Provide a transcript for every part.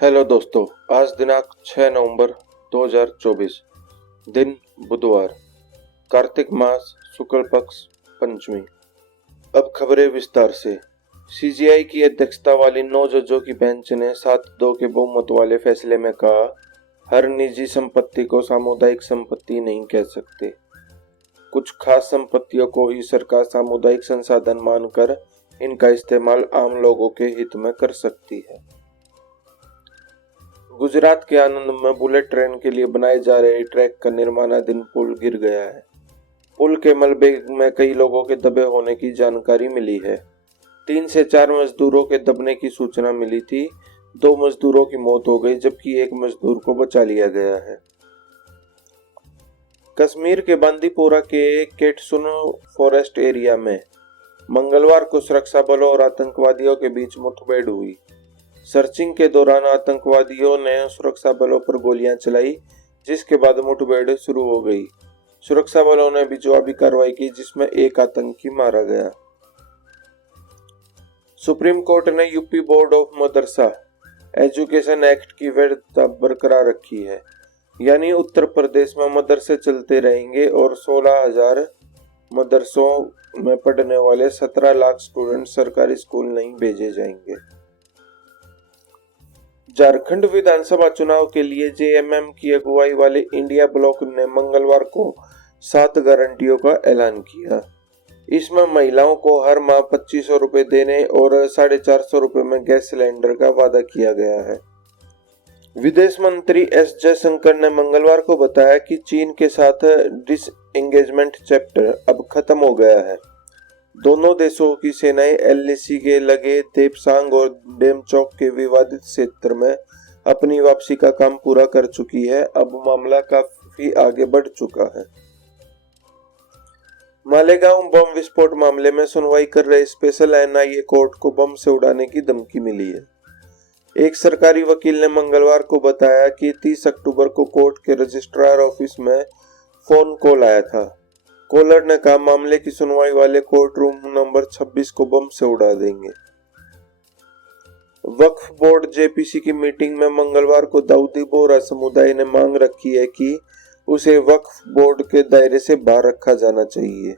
Hello दोस्तों, आज दिनांक 6 नवंबर 2024, दिन बुधवार, कार्तिक मास शुक्ल पक्ष पंचमी। अब खबरें विस्तार से। सीजीआई की अध्यक्षता वाली 9 जजों की बेंच ने 7-2 के बहुमत वाले फैसले में कहा, हर निजी संपत्ति को सामुदायिक संपत्ति नहीं कह सकते। कुछ खास संपत्तियों को ही सरकार सामुदायिक संसाधन मानकर इनका इस्तेमाल आम लोगों के हित में कर सकती है। गुजरात के आनंद में बुलेट ट्रेन के लिए बनाए जा रहे ट्रैक का निर्माणाधीन पुल गिर गया है। पुल के मलबे में कई लोगों के दबे होने की जानकारी मिली है। 3 से 4 मजदूरों के दबने की सूचना मिली थी। 2 मजदूरों की मौत हो गई जबकि एक मजदूर को बचा लिया गया है। कश्मीर के बांदीपोरा के केटसुनो फॉरेस्ट एरिया में मंगलवार को सुरक्षा बलों और आतंकवादियों के बीच मुठभेड़ हुई। सर्चिंग के दौरान आतंकवादियों ने सुरक्षा बलों पर गोलियां चलाई, जिसके बाद मुठभेड़ शुरू हो गई। सुरक्षा बलों ने भी जवाबी कार्रवाई की, जिसमें एक आतंकी मारा गया। सुप्रीम कोर्ट ने UP board of Madrasa education act की वैधता बरकरार रखी है, यानी उत्तर प्रदेश में मदरसे चलते रहेंगे और 16,000 मदरसों में पढ़ने वाले 17 लाख स्टूडेंट सरकारी स्कूल नहीं भेजे जाएंगे। झारखंड विधानसभा चुनाव के लिए जेएमएम की अगुवाई वाले इंडिया ब्लॉक ने मंगलवार को 7 गारंटियों का ऐलान किया। इसमें महिलाओं को हर माह 2500 रुपए देने और 450 रुपए में गैस सिलेंडर का वादा किया गया है। विदेश मंत्री एस जयशंकर ने मंगलवार को बताया कि चीन के साथ डिसएंगेजमेंट चैप्टर अब खत्म हो गया है। दोनों देशों की सेनाएं एलएसी के लगे देपसांग और डेमचौक के विवादित क्षेत्र में अपनी वापसी का काम पूरा कर चुकी है। अब मामला काफी आगे बढ़ चुका है। मालेगांव बम विस्फोट मामले में सुनवाई कर रहे स्पेशल एनआईए कोर्ट को बम से उड़ाने की धमकी मिली है। एक सरकारी वकील ने मंगलवार को बताया कि 30 अक्टूबर को कोर्ट के रजिस्ट्रार ऑफिस में फोन कॉल आया था। कॉलर ने कहा, मामले की सुनवाई वाले कोर्ट रूम नंबर 26 को बम से उड़ा देंगे। वक्फ बोर्ड जेपीसी की मीटिंग में मंगलवार को दाऊदी बोहरा समुदाय ने मांग रखी है कि उसे वक्फ बोर्ड के दायरे से बाहर रखा जाना चाहिए,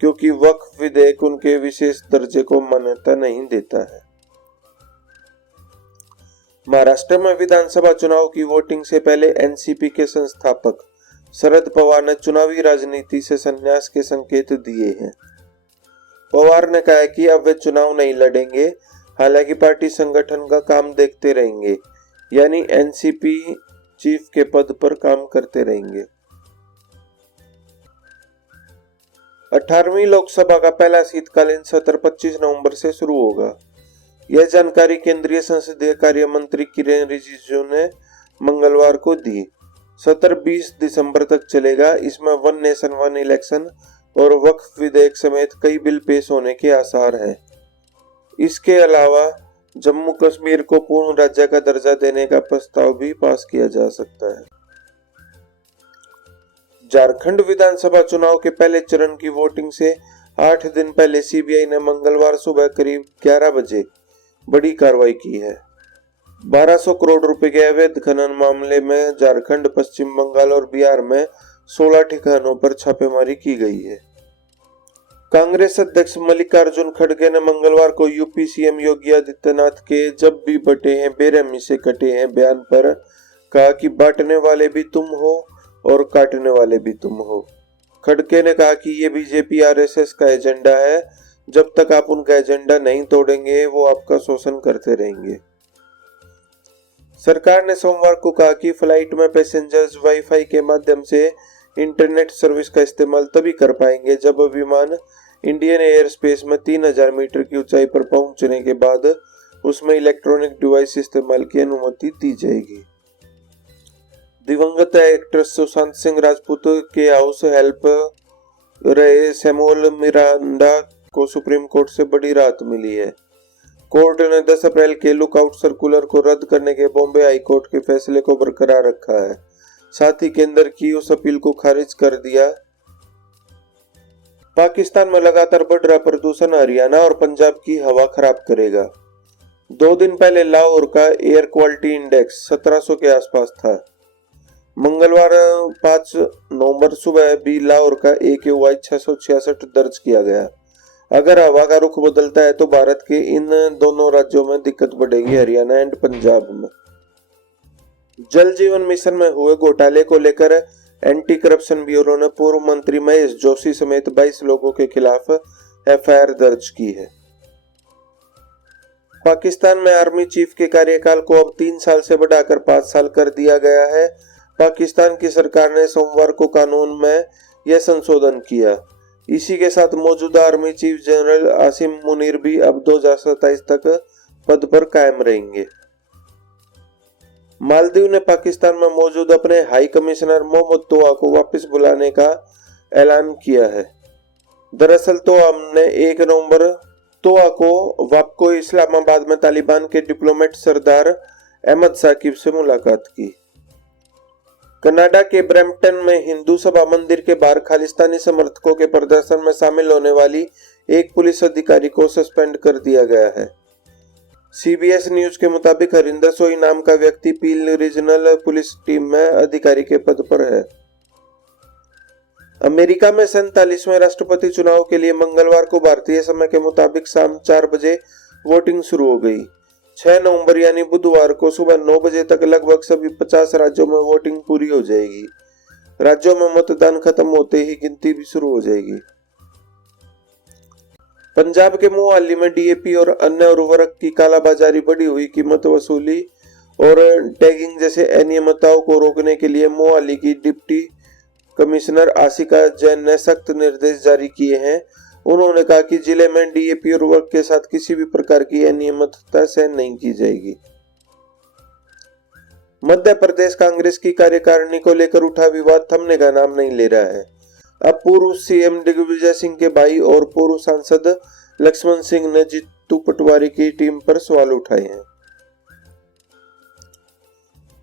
क्योंकि वक्फ विधेयक उनके विशेष दर्जे को मान्यता नहीं देता है। महाराष्ट्र में विधानसभा चुनाव की वोटिंग से पहले एनसीपी के संस्थापक शरद पवार ने चुनावी राजनीति से संन्यास के संकेत दिए हैं। पवार ने कहा कि अब वे चुनाव नहीं लड़ेंगे, हालांकि पार्टी संगठन का काम देखते रहेंगे, यानी एनसीपी चीफ के पद पर काम करते रहेंगे। 18वीं लोकसभा का पहला शीतकालीन सत्र 25 नवंबर से शुरू होगा। यह जानकारी केंद्रीय संसदीय कार्य मंत्री किरेन रिजिजू ने मंगलवार को दी। सत्र 20 दिसंबर तक चलेगा। इसमें वन नेशन वन इलेक्शन और वक्फ विधेयक समेत कई बिल पेश होने के आसार हैं। इसके अलावा जम्मू कश्मीर को पूर्ण राज्य का दर्जा देने का प्रस्ताव भी पास किया जा सकता है। झारखंड विधानसभा चुनाव के पहले चरण की वोटिंग से 8 दिन पहले सीबीआई ने मंगलवार सुबह करीब 11 बजे बड़ी कार्रवाई की है। 1200 करोड़ रुपए के अवैध खनन मामले में झारखंड, पश्चिम बंगाल और बिहार में 16 ठिकानों पर छापेमारी की गई है। कांग्रेस अध्यक्ष मल्लिकार्जुन खड़गे ने मंगलवार को यूपी सीएम योगी आदित्यनाथ के जब भी बटे हैं बेरहमी से कटे हैं बयान पर कहा कि बांटने वाले भी तुम हो और काटने वाले भी तुम हो। खड़गे ने कहा कि ये बीजेपी आरएसएस का एजेंडा है। जब तक आप उनका एजेंडा नहीं तोड़ेंगे वो आपका शोषण करते रहेंगे। सरकार ने सोमवार को कहा कि फ्लाइट में पैसेंजर्स वाईफाई के माध्यम से इंटरनेट सर्विस का इस्तेमाल तभी कर पाएंगे जब विमान इंडियन एयर स्पेस में 3000 मीटर की ऊंचाई पर पहुंचने के बाद उसमें इलेक्ट्रॉनिक डिवाइस इस्तेमाल की अनुमति दी जाएगी। दिवंगत एक्टर सुशांत सिंह राजपूत के हाउस हेल्प रहे सैमुअल मिरांडा को सुप्रीम कोर्ट से बड़ी राहत मिली है। कोर्ट ने 10 अप्रैल के लुकआउट सर्कुलर को रद्द करने के बॉम्बे हाई कोर्ट के फैसले को बरकरार रखा है। साथ ही केंद्र की उस अपील को खारिज कर दिया। पाकिस्तान में लगातार बढ़ रहा प्रदूषण हरियाणा और पंजाब की हवा खराब करेगा। 2 दिन पहले लाहौर का एयर क्वालिटी इंडेक्स 1700 के आसपास था। मंगलवार 5 नवंबर सुबह भी लाहौर का AQI 666 दर्ज किया गया। अगर हवा का रुख बदलता है तो भारत के इन दोनों राज्यों में दिक्कत बढ़ेगी, हरियाणा एंड पंजाब में। जल जीवन मिशन में हुए घोटाले को लेकर एंटी करप्शन ब्यूरो ने पूर्व मंत्री महेश जोशी समेत 22 लोगों के खिलाफ FIR दर्ज की है। पाकिस्तान में आर्मी चीफ के कार्यकाल को अब 3 साल से बढ़ाकर 5 साल कर दिया गया है। पाकिस्तान की सरकार ने सोमवार को कानून में यह संशोधन किया। इसी के साथ मौजूदा army chief general Asim Munir भी अब 2027 तक पद पर कायम रहेंगे। मालदीव ने पाकिस्तान में मौजूद अपने हाई कमिश्नर मोहम्मद तोआ को वापस बुलाने का ऐलान किया है। दरअसल तोआ ने 1 नवंबर तोआ को इस्लामाबाद में तालिबान के डिप्लोमेट सरदार अहमद साकिब से मुलाकात की। कनाडा के ब्रैम्पटन में हिंदू सभा मंदिर के बाहर खालिस्तानी समर्थकों के प्रदर्शन में शामिल होने वाली एक पुलिस अधिकारी को सस्पेंड कर दिया गया है। CBS न्यूज के मुताबिक हरिंदर सोई नाम का व्यक्ति पील रीजनल पुलिस टीम में अधिकारी के पद पर है। अमेरिका में 47वें राष्ट्रपति चुनाव के लिए मंगलवार को भारतीय समय के मुताबिक शाम 4 बजे वोटिंग शुरू हो गई। 6 नवंबर यानी बुधवार को सुबह 9 बजे तक लगभग सभी 50 राज्यों में वोटिंग पूरी हो जाएगी। राज्यों में मतदान खत्म होते ही गिनती भी शुरू हो जाएगी। पंजाब के मोहाली में DAP और अन्य उर्वरक की कालाबाजारी, बढ़ी हुई कीमत वसूली और टैगिंग जैसे अनियमितताओं को रोकने के लिए मोहाली की डिप्टी कमिश्नर आशिका जैन ने सख्त निर्देश जारी किए हैं। उन्होंने कहा कि जिले में DAP उर्वरक के साथ किसी भी प्रकार की अनियमितता सहन नहीं की जाएगी। मध्य प्रदेश कांग्रेस की कार्यकारिणी को लेकर उठा विवाद थमने का नाम नहीं ले रहा है। अब पूर्व CM दिग्विजय सिंह के भाई और पूर्व सांसद लक्ष्मण सिंह ने जीतू पटवारी की टीम पर सवाल उठाए हैं।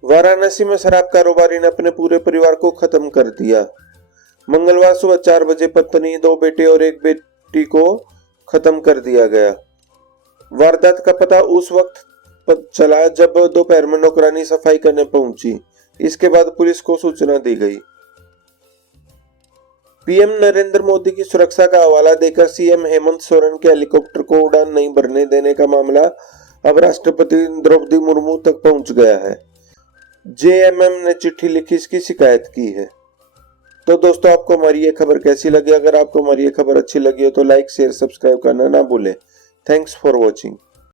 वाराणसी में शराब कारोबारी ने अपने पूरे परिवार को खत्म कर दिया। मंगलवार सुबह 4 बजे पत्नी, 2 बेटे और 1 बेटी को खत्म कर दिया गया। वारदात का पता उस वक्त चला जब दोपहर में नौकरानी सफाई करने पहुंची। इसके बाद पुलिस को सूचना दी गई। PM नरेंद्र मोदी की सुरक्षा का हवाला देकर CM हेमंत सोरेन के हेलीकॉप्टर को उड़ान नहीं भरने देने का मामला अब राष्ट्रपति द्रौपदी मुर्मू तक पहुंच गया है। JMM ने चिट्ठी लिखी इसकी शिकायत की है। तो दोस्तों, आपको हमारी ये खबर कैसी लगी? अगर आपको हमारी ये खबर अच्छी लगी हो तो लाइक, शेयर, सब्सक्राइब करना ना भूलें। Thanks for watching.